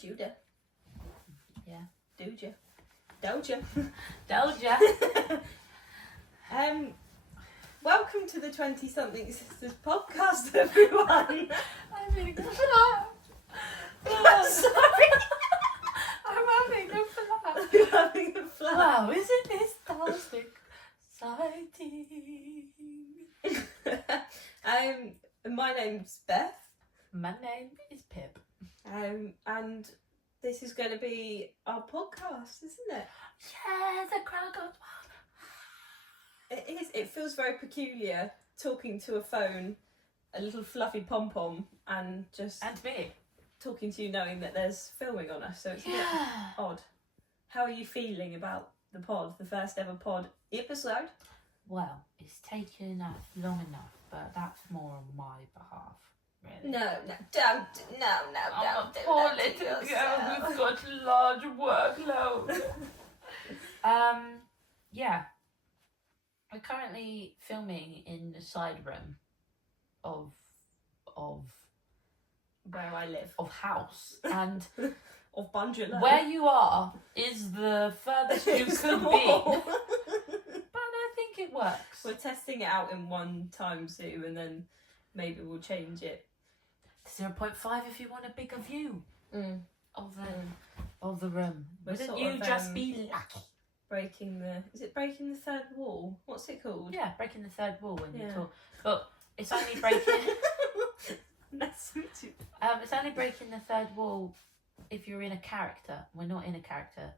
Judah. Yeah. Doja. Doja. Doja. Welcome to the 20-something Sisters podcast, everyone. I'm having a flat. Sorry. I'm having a flat. You're having a flat. Wow, isn't this fantastic? Exciting. My name's Beth. My name is Pip. And this is going to be our podcast, isn't it? Yeah, the crowd goes wild. It is. It feels very peculiar talking to a phone, a little fluffy pom-pom, and just And me. talking to you knowing that there's filming on us, so it's a bit odd. How are you feeling about the pod, the first ever pod episode? Well, it's taken us long enough, but that's more on my behalf, really. No, don't do that to yourself. We've got a large workload. Yeah. We're currently filming in the side room of Where I live. of house, and Of Bungalow. where you are is the furthest you It's could the be. wall. But I think it works. We're testing it out in one time soon, and then maybe we'll change it. 0.5 if you want a bigger view of the room. We're Wouldn't sort you of, just be lucky? Is it breaking the third wall? What's it called? Yeah, breaking the third wall when you Yeah. talk. But it's only breaking. That's it. It's only breaking the third wall if you're in a character. We're not in a character.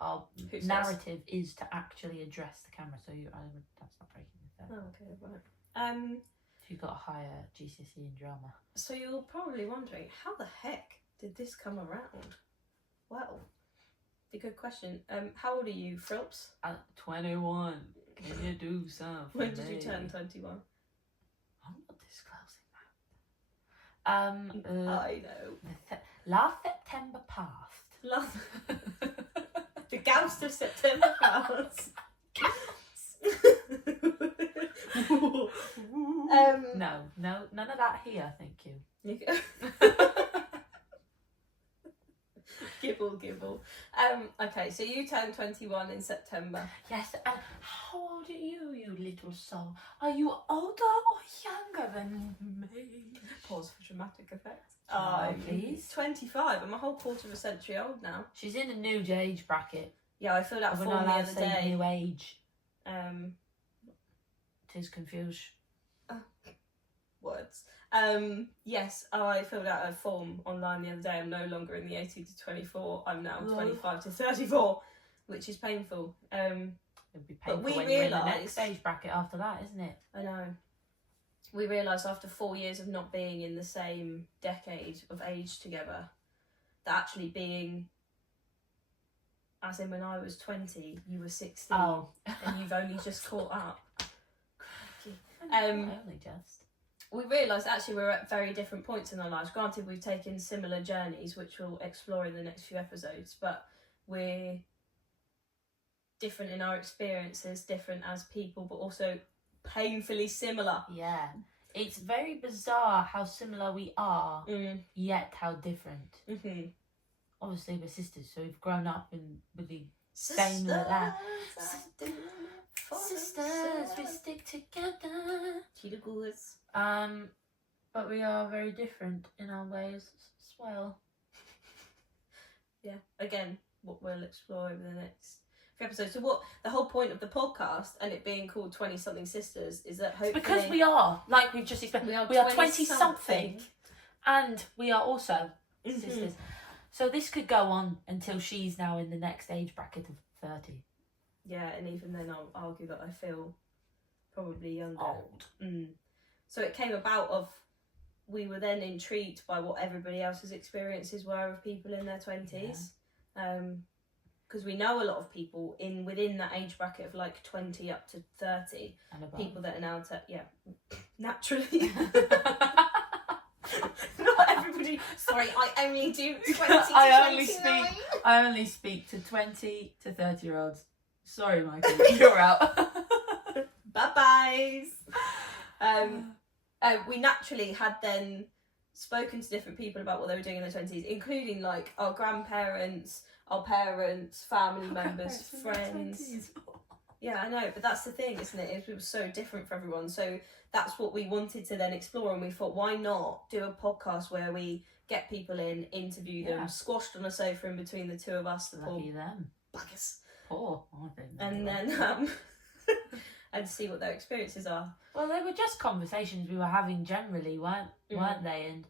Our Who says? narrative is to actually address the camera, so that's not breaking the third. Oh, okay, right. If you've got a higher GCSE in drama. So you're probably wondering, how the heck did this come around? Well, a good question. How old are you, Philps? 21. Can you do something? When did you turn 21? I'm not disclosing that. I know. Last September passed. Love the Ghost of September passed. No, none of that here, thank you. Gibble. Okay, so you turned 21 in September. Yes, and how old are you, you little soul? Are you older or younger than me? Pause for dramatic effect. Please. 25. I'm a whole quarter of a century old now. She's in a new age bracket. Yeah, I filled out a We're form not the allowed to other say day. new age. Tis confused. Words. Yes, I filled out a form online the other day. I'm no longer in the 18 to 24. I'm now 25 to 34, which is painful. It'll be painful we when you're in the realised- next age bracket after that, isn't it? I know. We realised after 4 years of not being in the same decade of age together, that actually being, as in when I was 20, you were 16, Oh. and you've only just caught up. Only just. We realised actually we're at very different points in our lives. Granted, we've taken similar journeys, which we'll explore in the next few episodes, but we're different in our experiences, different as people, but also painfully similar. Yeah. It's very bizarre how similar we are, yet how different. Mm-hmm. Obviously, we're sisters, so we've grown up with the same life. Sisters, we stick together. Cheetah goose. But we are very different in our ways as well. Yeah. Again, what we'll explore over the next few episodes. So what the whole point of the podcast and it being called 20-something Sisters is that hopefully Because we are, like we've just explained, we are 20-something, and we are also sisters. So this could go on until she's now in the next age bracket of 30. Yeah, and even then I'll argue that I feel probably younger. Old. So it came about of, we were then intrigued by what everybody else's experiences were of people in their 20s. Because we know a lot of people within that age bracket of like 20 up to 30. And above. People that are now, naturally. Not everybody. Sorry, I only do 20 to I only speak to 20 to 30-year-olds. Sorry, Michael, you're out. Bye-byes. We naturally had then spoken to different people about what they were doing in their 20s, including like our grandparents, our parents, family members, friends. Yeah, I know, but that's the thing, isn't it? It was so different for everyone. So that's what we wanted to then explore, and we thought, why not do a podcast where we get people in, interview them, squashed on a sofa in between the two of us, the Lucky poor them. buggers. Poor, I think. And then and see what their experiences are. Well, they were just conversations we were having generally, weren't they? And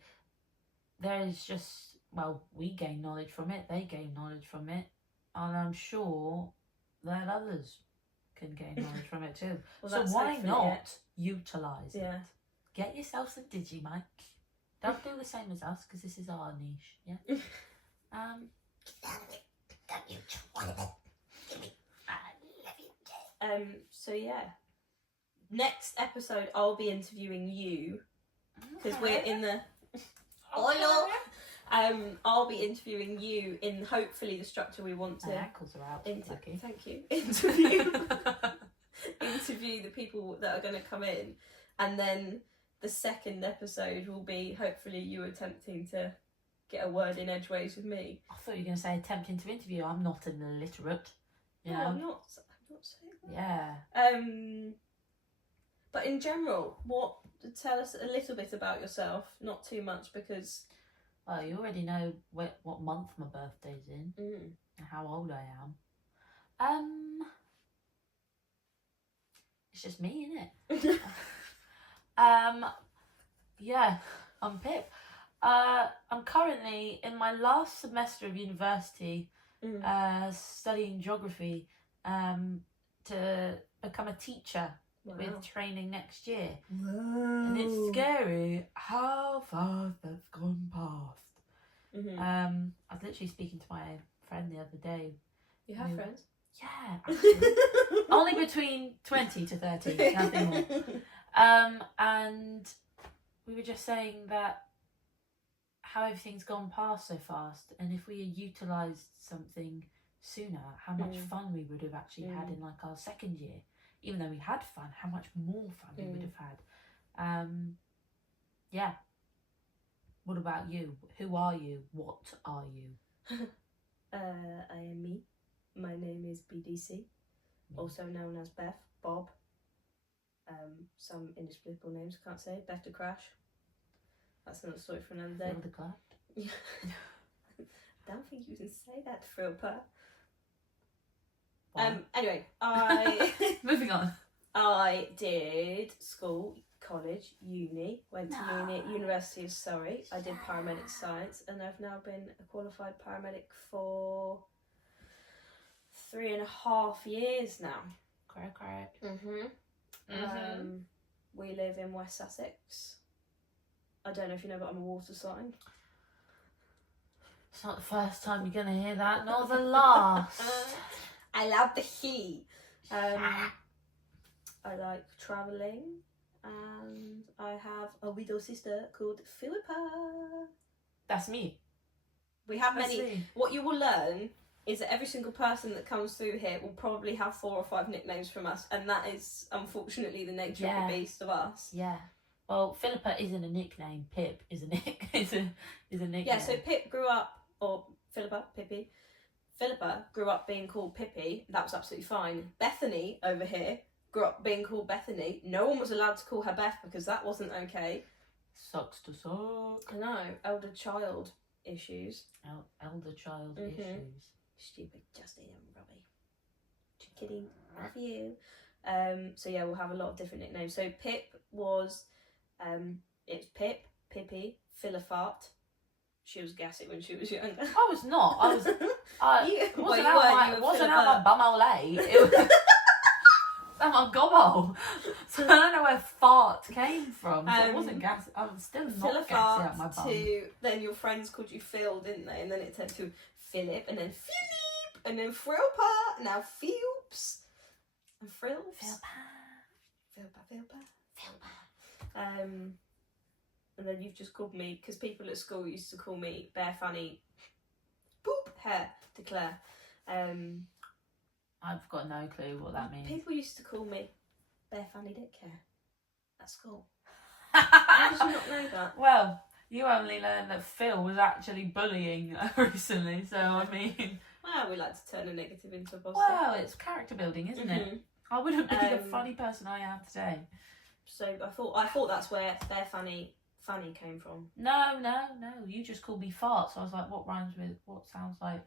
there is just, well, we gain knowledge from it, they gain knowledge from it, and I'm sure that others can gain knowledge from it too. Well, so why not utilise it? Get yourself some Digimic. Don't do the same as us, because this is our niche, yeah? So yeah, next episode I'll be interviewing you, because we're in the I'll be interviewing you in hopefully the structure we want to. My ankles are out. Thank you. Interview the people that are going to come in, and then the second episode will be hopefully you attempting to get a word in edgeways with me. I thought you were going to say attempting to interview. I'm not an illiterate. You know? I'm not saying that. Yeah. But in general, tell us a little bit about yourself. Not too much, because well, you already know what month my birthday's in and how old I am. It's just me, innit? Yeah, I'm Pip. I'm currently in my last semester of university, studying geography, to become a techer with training next year. Wow. And it's scary how fast that's gone past. I was literally speaking to my friend the other day. You have friends? Yeah, actually. Only between 20 to 30, nothing more. And we were just saying that how everything's gone past so fast, and if we had utilised something sooner, how much fun we would have actually had in like our second year. Even though we had fun, how much more fun we would have had. Yeah. What about you? Who are you? What are you? I am me. My name is BDC, also known as Beth, Bob. Some inexplicable names I can't say. Beth to Crash. That's another story for another day. Phil the Clark. Don't think you can say that, Philpa. Wow. Anyway, Moving on. I did school, college, uni, went to University of Surrey. I did paramedic science, and I've now been a qualified paramedic for 3.5 years now. Correct. We live in West Sussex. I don't know if you know, but I'm a water sign. It's not the first time you're going to hear that, nor the last. I love the heat. I like travelling, and I have a widow sister called Philippa. That's me. We have many. What you will learn is that every single person that comes through here will probably have 4 or 5 nicknames from us, and that is unfortunately the nature of the beast of us. Yeah. Well, Philippa isn't a nickname. Pip is a nickname. Yeah. So Pip grew up, or Philippa, Pippi. Philippa grew up being called Pippi. That was absolutely fine. Bethany over here grew up being called Bethany. No one was allowed to call her Beth because that wasn't okay. Sucks to suck. I know. Elder child issues. Elder child issues. Stupid Justin and Robbie. Just kidding. Love you. So yeah, we'll have a lot of different nicknames. So Pip was, it's Pip, Pippi, Philifart. She was gassy when she was younger. I was not. I was. wasn't out my bumhole. It was out my gobble. So I don't know where fart came from. So it wasn't gassy. I was still not gassy out my bum. Then your friends called you Phil, didn't they? And then it turned to Philip, and then Philip, and then Frilpa, and now Philps, and Frilps. Philpa. And then you've just called me, because people at school used to call me Bare Fanny Boop Hair to Claire. I've got no clue what that means. People used to call me Bare Fanny Dick Hair at school. How did you not know that? Well, You only learned that Phil was actually bullying recently, so I mean... Well, we like to turn a negative into a positive. Well, it's character building, isn't it? I wouldn't be the funny person I am today. So I thought that's where their Fanny came from. No. You just called me Fart, so I was like, what rhymes with what sounds like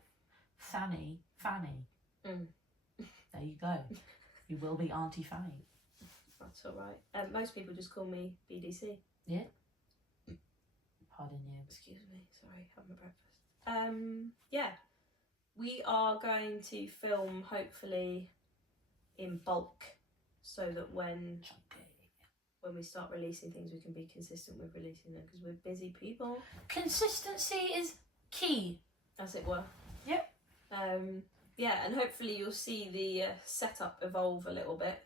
Fanny? Mm. There you go. You will be Auntie Fanny. That's all right. Most people just call me BDC. Yeah. Pardon you. Excuse me. Sorry, have my breakfast. Yeah. We are going to film, hopefully, in bulk, so that when we start releasing things, we can be consistent with releasing them, because we're busy people. Consistency is key, as it were. Yep. Yeah, and hopefully you'll see the setup evolve a little bit.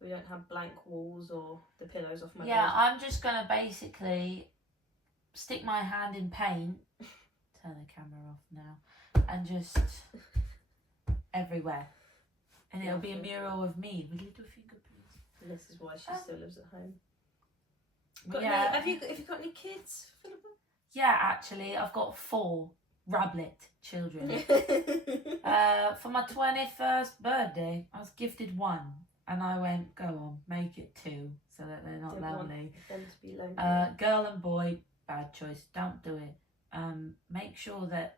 We don't have blank walls or the pillows off my bed. Yeah, I'm just going to basically stick my hand in paint, turn the camera off now, and just everywhere. And it'll be a mural of me with little fingerprints. And this is why she still lives at home. Have you got any kids, Philippa? Yeah, actually, I've got 4 rablet children. For my 21st birthday, I was gifted 1. And I went, go on, make it 2 so that they're not lonely. Them to be lonely. Girl and boy, bad choice. Don't do it. Make sure that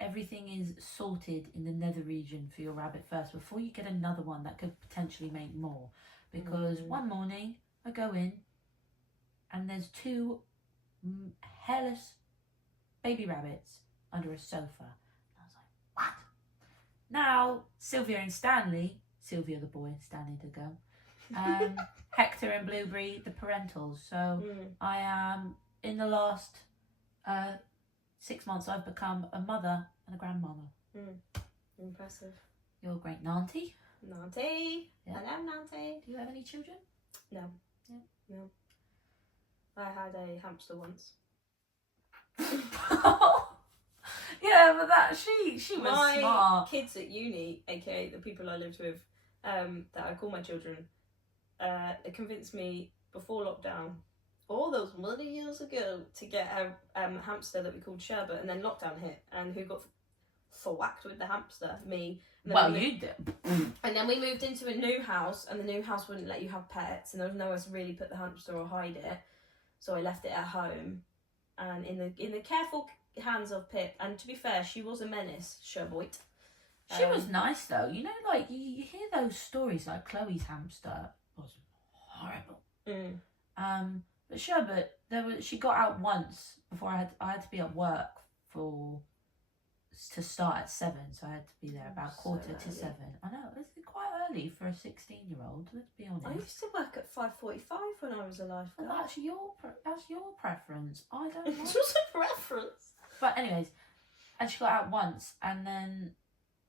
everything is sorted in the nether region for your rabbit first before you get another one that could potentially make more. Because one morning I go in and there's 2 hairless baby rabbits under a sofa. And I was like, what? Now, Sylvia and Stanley, Sylvia the boy, Stanley the girl, Hector and Blueberry the parentals. So I am, in the last 6 months, I've become a mother and a grandmother. Impressive. You're a great Nanty. Nanty. Yeah. Hello, Nanty. Do you have any children? No. Yeah. No. I had a hamster once. Yeah, but she was my smart. Kids at uni, aka the people I lived with, that I call my children, they convinced me before lockdown, all those many years ago, to get a hamster that we called Sherbet, and then lockdown hit, and who got thwacked with the hamster? Me. Well, you did. And then we moved into a new house, and the new house wouldn't let you have pets, and there was nowhere to really put the hamster or hide it, so I left it at home, and in the careful hands of Pip. And to be fair, she was a menace, Sherboit. She was nice though. You know, like you hear those stories, like Chloe's hamster was horrible. But Sherbet, she got out once before I had to be at work to start at 7, so I had to be there about 7:15. I know, it's quite early for a 16-year-old. Let's be honest. I used to work at 5:45 when I was alive. Well, that's your preference. I don't know. It's just a preference. But anyways, and she got out once, and then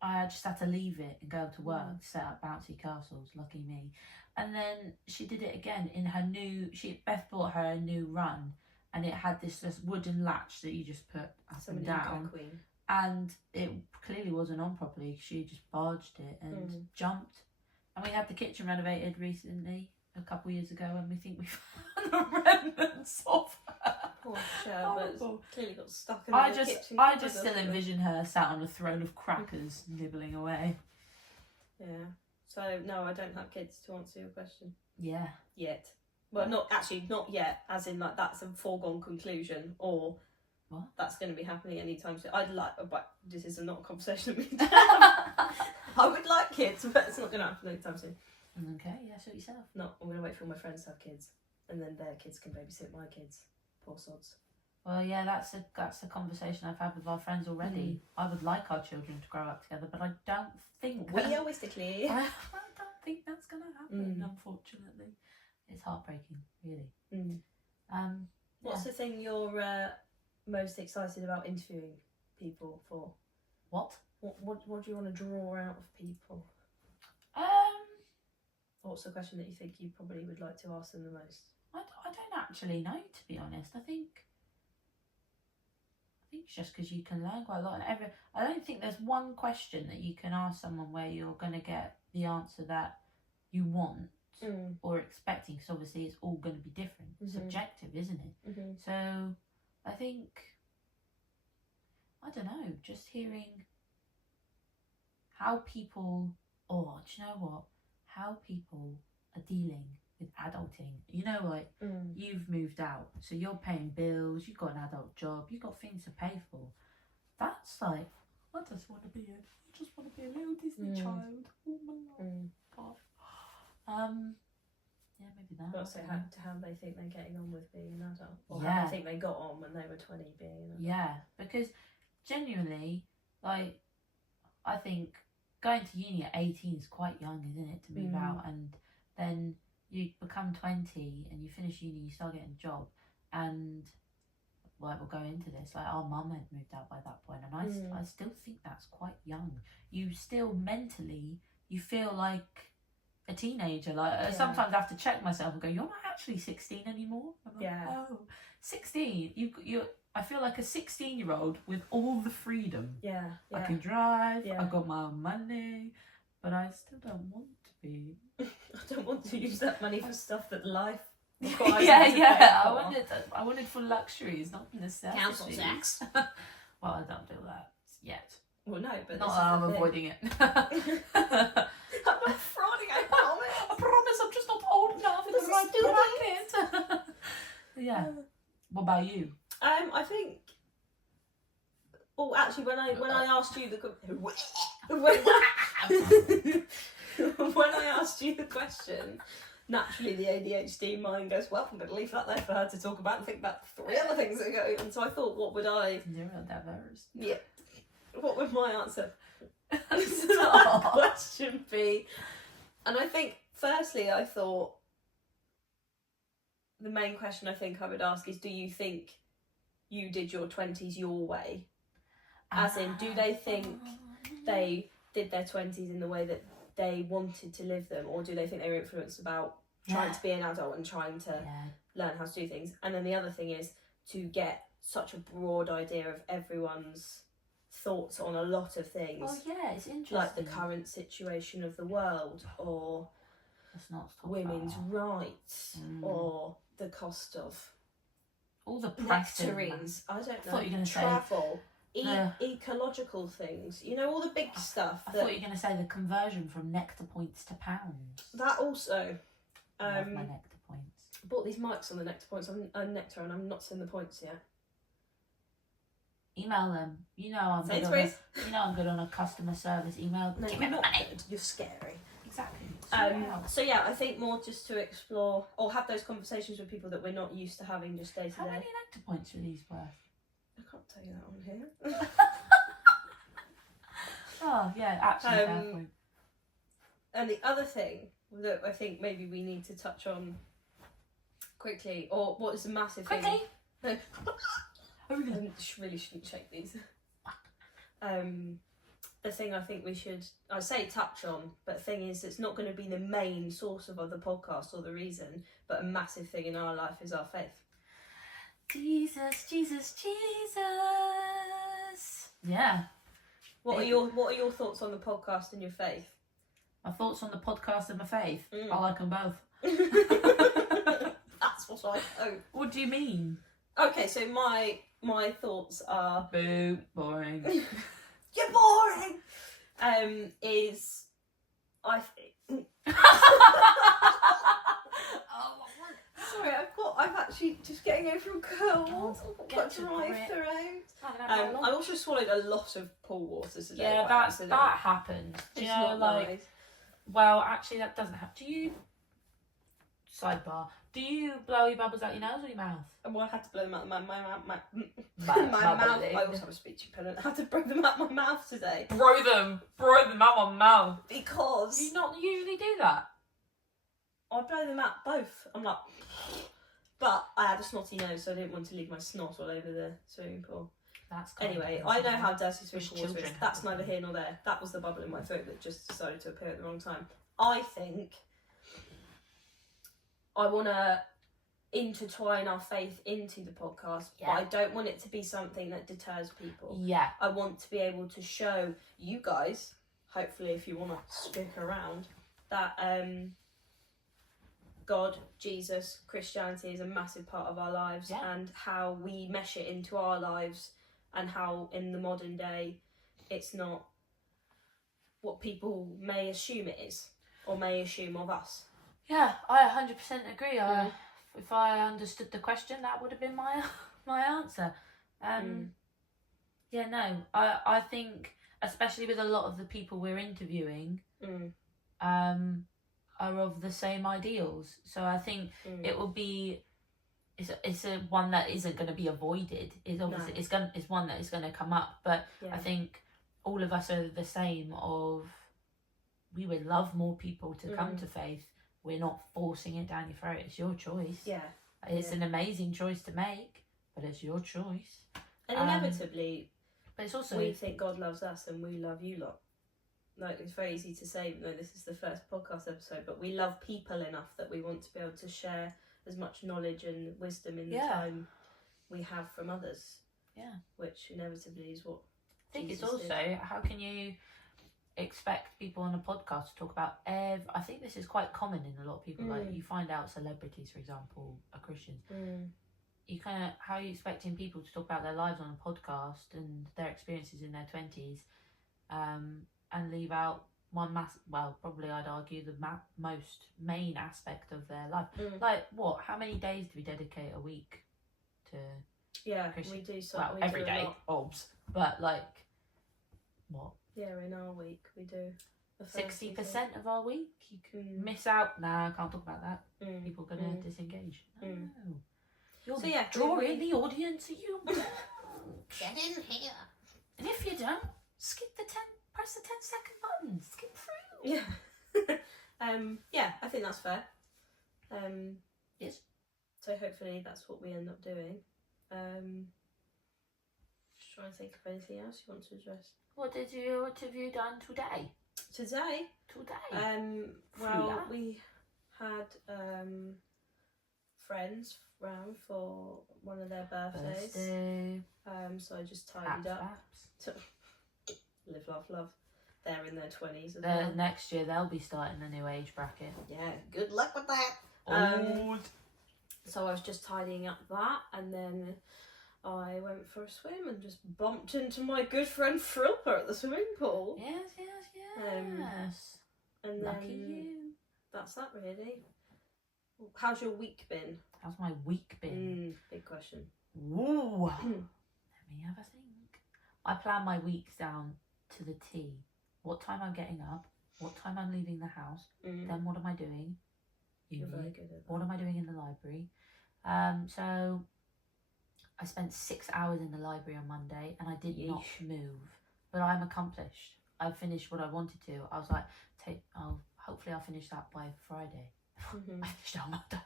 I just had to leave it and go to work, set up bouncy castles. Lucky me. And then she did it again in her new. Beth bought her a new run, and it had this wooden latch that you just put up and down. Queen. And it clearly wasn't on properly. She just barged it and jumped. And we had the kitchen renovated recently, a couple of years ago, and we think we found the remnants of her. Poor Sherbet. Clearly got stuck in the kitchen. I just still envision her sat on a throne of crackers, nibbling away. Yeah. So no, I don't have kids, to answer your question. Yeah. Yet. Well, not yet. As in, like, that's a foregone conclusion, or what? That's going to be happening anytime soon. But this is not a conversation we can have. I would like kids, but it's not going to happen anytime soon. Okay, yeah, suit yourself. No, I'm going to wait for all my friends to have kids, and then their kids can babysit my kids. Poor sods. Well, yeah, that's a conversation I've had with our friends already. I would like our children to grow up together, but I don't think realistically, I don't think that's going to happen. Unfortunately, it's heartbreaking, really. What's the thing you're most excited about interviewing people for? What do you want to draw out of people? What's the question that you think you probably would like to ask them the most? I don't actually know, to be honest. I think it's just because you can learn quite a lot. And I don't think there's one question that you can ask someone where you're going to get the answer that you want or expecting, because obviously it's all going to be different. Subjective, isn't it? So I think, I don't know, just hearing how people, or do you know what, how people are dealing with adulting. You know, like, you've moved out, so you're paying bills, you've got an adult job, you've got things to pay for. That's like, I just want to be a little Disney child. Oh my God. Yeah, maybe that. But also how they think they're getting on with being an adult, or Yeah. how they think they got on when they were 20 being an adult. Yeah, because genuinely, like, I think going to uni at 18 is quite young, isn't it, to move out, and then you become 20 and you finish uni, you start getting a job, and like, we'll go into this, like, our mum had moved out by that point, and I still think that's quite young. You still mentally, you feel like a teenager. Like, I sometimes have to check myself and go, you're not actually 16 anymore. I'm like, oh, 16, you I feel like a 16-year-old with all the freedom. Yeah. I can drive, I got my own money, but I still don't want to be. I don't want to use that money for stuff that life requires. I wanted for luxuries, not necessities. Council tax. Well, I don't do that yet. Well, no, but not that I'm avoiding it. I'm not frauding, I promise. I promise I'm just not old enough in the right bracket. Yeah. What about you? I think. Oh, actually, when I asked you when I asked you the question, naturally the ADHD mind goes, well, I'm going to leave that there for her to talk about and think about 3 other things that go. And so I thought, what would I? Neurodiverse. Yeah. What would my answer to that question be? And I think, firstly, I thought the main question I think I would ask is, do you think you did your 20s your way? As in, do they think they did their 20s in the way that they wanted to live them, or do they think they were influenced about trying to be an adult and trying to learn how to do things? And then the other thing is to get such a broad idea of everyone's thoughts on a lot of things. Well, yeah, it's interesting. Like the current situation of the world, or women's rights, or the cost of all the nectarines. I don't know. Travel. Ecological things, you know, all the big stuff. I thought you were going to say the conversion from nectar points to pounds. That also. I love my nectar points. I bought these mics on the nectar points. I'm nectar, and I'm not seeing the points yet. Email them. You know I'm good on a customer service email. No, you're not good. You're scary. Exactly. So yeah, I think more just to explore or have those conversations with people that we're not used to having just day to day. How many nectar points are these worth? I can't tell you that on here. Oh, yeah, actually, fair point. And the other thing that I think maybe we need to touch on quickly, or what is a massive thing... Quickly? No. I really shouldn't shake these. The thing I think we should... I say touch on, but the thing is, it's not going to be the main source of the podcast or the reason, but a massive thing in our life is our faith. Jesus, Jesus, Jesus. Yeah. What are your thoughts on the podcast and your faith? My thoughts on the podcast and my faith? I like them both. That's what I hope. What do you mean? Okay, so my thoughts are... Boo, boring. You're boring! Is... I think... Sorry, I'm actually just getting over a cold. I've got dry throat. I also swallowed a lot of pool water today. Yeah, that happens. Do you know, like, nice. Well, actually, that doesn't happen. Do you? Sidebar. Do you blow your bubbles out your nose or your mouth? Well, I had to blow them out my mouth. I also have a speech impediment. I had to blow them out my mouth today. Blow them out my mouth. Because do you not usually do that? I blow them out both. I'm like, but I had a snotty nose, so I didn't want to leave my snot all over the swimming pool. Anyway, I know how dirty swimming pool is. That's neither here nor there. That was the bubble in my throat that just decided to appear at the wrong time. I think I want to intertwine our faith into the podcast, but I don't want it to be something that deters people. Yeah. I want to be able to show you guys, hopefully if you want to stick around, that God, Jesus, Christianity is a massive part of our lives, and how we mesh it into our lives, and how in the modern day it's not what people may assume it is, or may assume of us. Yeah, I 100% agree. If I understood the question, that would have been my answer. Yeah, no, I think, especially with a lot of the people we're interviewing, are of the same ideals. So I think it will be, it's a one that isn't going to be avoided. It's obviously it's one that is going to come up. But I think all of us are the same. Of we would love more people to come to faith. We're not forcing it down your throat. It's your choice. Yeah, it's an amazing choice to make, but it's your choice. And inevitably, but it's also, we think God loves us and we love you lot. Like, it's very easy to say, even though this is the first podcast episode, but we love people enough that we want to be able to share as much knowledge and wisdom in the time we have from others. Yeah. Which inevitably is what I think Jesus it's also did. How can you expect people on a podcast to talk about I think this is quite common in a lot of people. Like, you find out celebrities, for example, are Christians. You how are you expecting people to talk about their lives on a podcast and their experiences in their 20s, and leave out one probably I'd argue the most main aspect of their life. Like, what? How many days do we dedicate a week to? Yeah, Christian? We do. Well, we every day, obs. But like, what? Yeah, in our week we do 60% of our week. You can miss out. Nah, I can't talk about that. People are gonna disengage. No. You're drawing the audience. You get in here. And if you don't, press the 10-second button. Skip through. Yeah. I think that's fair. Yes. So hopefully that's what we end up doing. Just trying to think of anything else you want to address. What have you done today? Today? Well, we had friends round for one of their birthdays. So I just tidied up. Live, laugh, love. They're in their 20s as well. Next year they'll be starting the new age bracket. Yeah, good luck with that. So I was just tidying up that, and then I went for a swim and just bumped into my good friend Philippa at the swimming pool. Yes. And lucky then you. That's that really. How's your week been? How's my week been? Big question. Ooh. Let me have a think. I plan my weeks down to the T. What time I'm getting up, what time I'm leaving the house, then what am I doing? You're very good at that. What am I doing in the library? So I spent 6 hours in the library on Monday and I did not move. But I'm accomplished. I finished what I wanted to. I was like, hopefully I'll finish that by Friday. I finished it on Monday.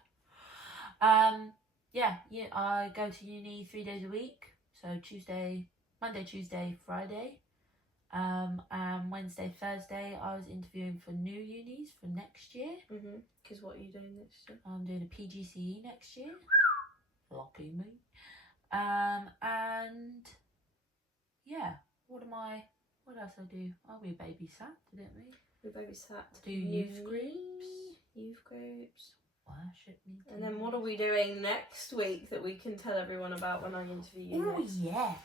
I go to uni 3 days a week. So Monday, Tuesday, Friday. And Wednesday, Thursday, I was interviewing for new unis for next year. Because what are you doing next year? I'm doing a PGCE next year. Lucky me. And yeah, what else I do? Oh, we babysat, didn't we? We babysat. Do youth groups. Worship meetings. And then what are we doing next week that we can tell everyone about when I interview you next? Yeah.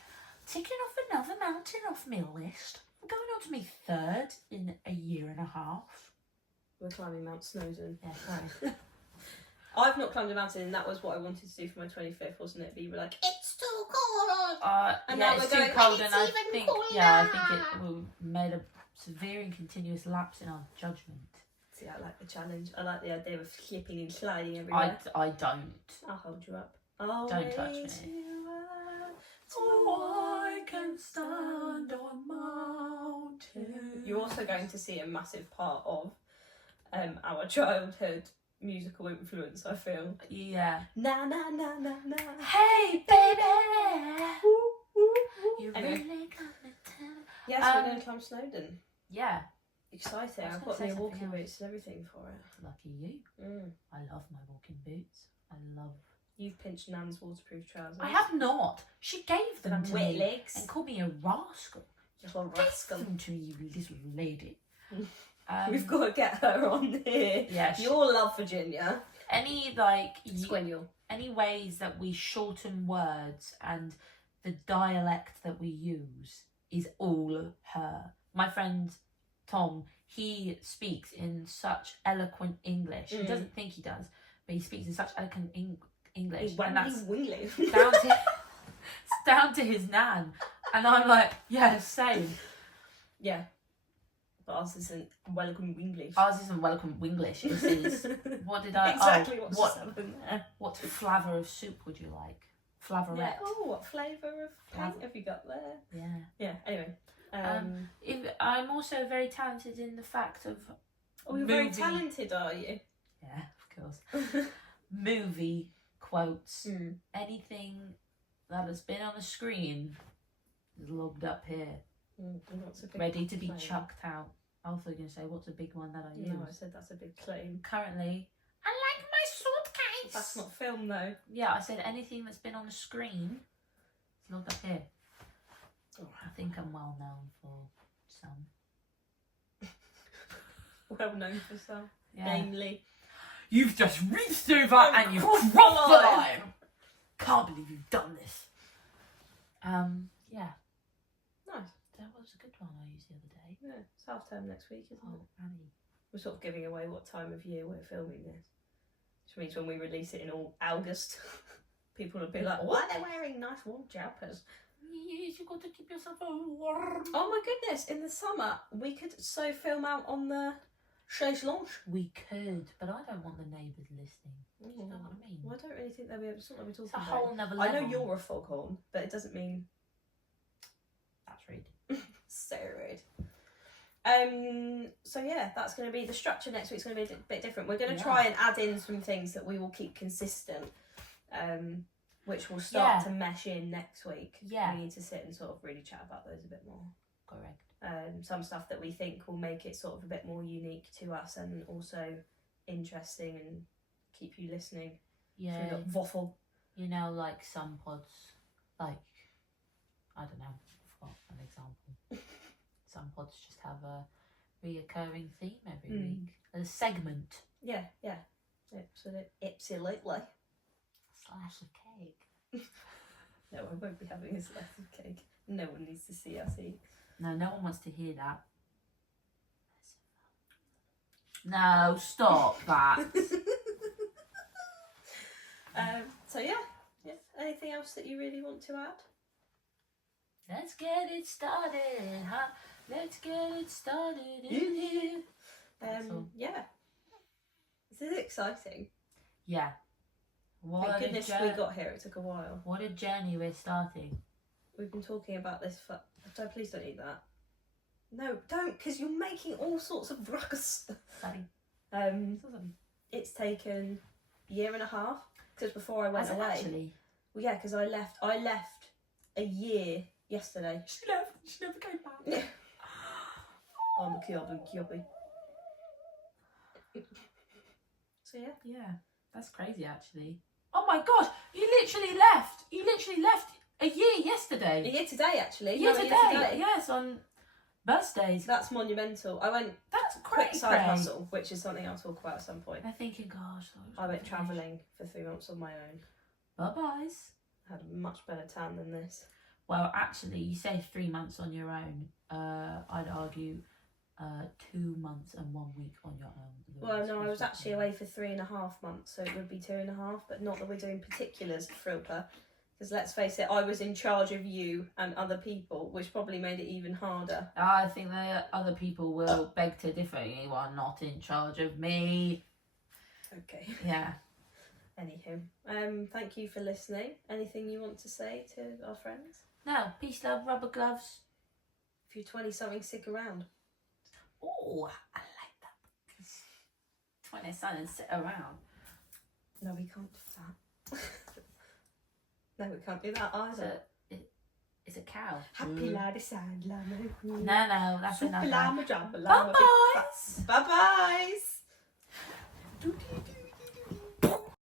Ticking off another mountain off my list. I'm going on to my 3rd in a year and a half. We're climbing Mount Snowdon. Yeah, sorry. I've not climbed a mountain, and that was what I wanted to do for my 25th, wasn't it? But you were like, it's too cold. And now it's too cold, and I think we made a severe and continuous lapse in our judgment. See, I like the challenge. I like the idea of slipping and sliding everywhere. I don't. I'll hold you up. Don't touch me. Oh, I can stand on mountains. You're also going to see a massive part of our childhood musical influence, I feel. Yeah. Na na na na na. Hey, baby. You anyway. really got me down. Yes, we're going to climb Snowdon. Yeah. Exciting. I've got new walking boots and everything for it. Lucky you. I love my walking boots. You've pinched Nan's waterproof trousers. I have not. She gave them to me legs. and called me a rascal. Little rascal. Gave them to you, little lady. We've got to get her on here. Yeah. You'll love Virginia. Any Squenule. any ways that we shorten words and the dialect that we use is all her. My friend Tom, he speaks in such eloquent English. He doesn't think he does, but he speaks in such eloquent English. And that's down to his nan. And I'm like, yeah, same. Yeah. But ours isn't welcome English. Ours isn't welcome English. This is, what did I... Exactly oh, what's happening there. what flavour of soup would you like? Flavorette. Yeah. Oh, what flavour of paint have you got there? Yeah. Yeah, anyway. I'm also very talented in the fact of... Oh, you're very talented, are you? Yeah, of course. Movie quotes. Mm. Anything that has been on the screen is logged up here. Ready to be claim? chucked out. I was also going to say, what's a big one that I use? No, I said that's a big claim. Currently, I like my suitcase. That's not film, though. Yeah, I said anything that's been on the screen is logged up here. Oh. I think I'm well known for some. Well known for some. Yeah. Namely. You've just reached over and you've crossed the line. Can't believe you've done this. Yeah. Nice. That was a good one I used the other day. Yeah, it's half term next week, isn't it? Annie. We're sort of giving away what time of year we're filming this. Which means when we release it in August, people will be like, why are they wearing nice warm jumpers? Yes, you've got to keep yourself warm. Oh my goodness, in the summer, we could so film out on the chaise lounge. We could, but I don't want the neighbours listening. Do you know what I mean? Well, I don't really think they'll be able to sort of be talking It's a about. whole nother I level. know you're a foghorn, but it doesn't mean... That's rude. So rude. So yeah, that's going to be the structure next week's going to be a bit different. We're going to try and add in some things that we will keep consistent, which will start to mesh in next week. Yeah. We need to sit and sort of really chat about those a bit more. Correct. Some stuff that we think will make it sort of a bit more unique to us and also interesting and keep you listening. Yeah. Through the waffle. You know, like some pods, like, I don't know, I've got an example. Some pods just have a reoccurring theme every week. A segment. Yeah. Absolutely. Slice of cake. No, I won't be having a slice of cake. No one needs to see us eat. No one wants to hear that. No, stop that. So yeah. Anything else that you really want to add? Let's get it started, huh? Let's get it started in here. Yeah. This is exciting. Yeah. Thank goodness we got here. It took a while. What a journey we're starting. We've been talking about this for... Please don't eat that. No, don't, because you're making all sorts of ruckus. Sorry. It's taken a year and a half, because before I went Has it away... actually? Well, yeah, because I left a year yesterday. She left. She never came back. Yeah. I'm a Kiobby. So yeah. Yeah, that's crazy actually. Oh my god, you literally left. You literally left a year yesterday. A year today, actually. A year today. Yes, on birthdays. That's monumental. I went That's quick crazy. side hustle, which is something I'll talk about at some point. I'm thinking, gosh. I went travelling for 3 months on my own. Bye-byes. Had a much better tan than this. Well, actually, you say 3 months on your own. I'd argue 2 months and 1 week on your own. Well, no, I was actually away for 3.5 months, so it would be 2.5, but not that we're doing particulars, Frilpa. Because let's face it, I was in charge of you and other people, which probably made it even harder. I think that other people will beg to differ. You are not in charge of me. Okay. Yeah. Anywho, thank you for listening. Anything you want to say to our friends? No, peace, love, rubber gloves. If you're 20-something, stick around. Oh, I like that. 20-something, sit around. No, we can't do that. No, we can't do that either. It's a cow. Happy laddie sand llama. No, that's enough. Super llama jumper Bye-byes. Bye-byes.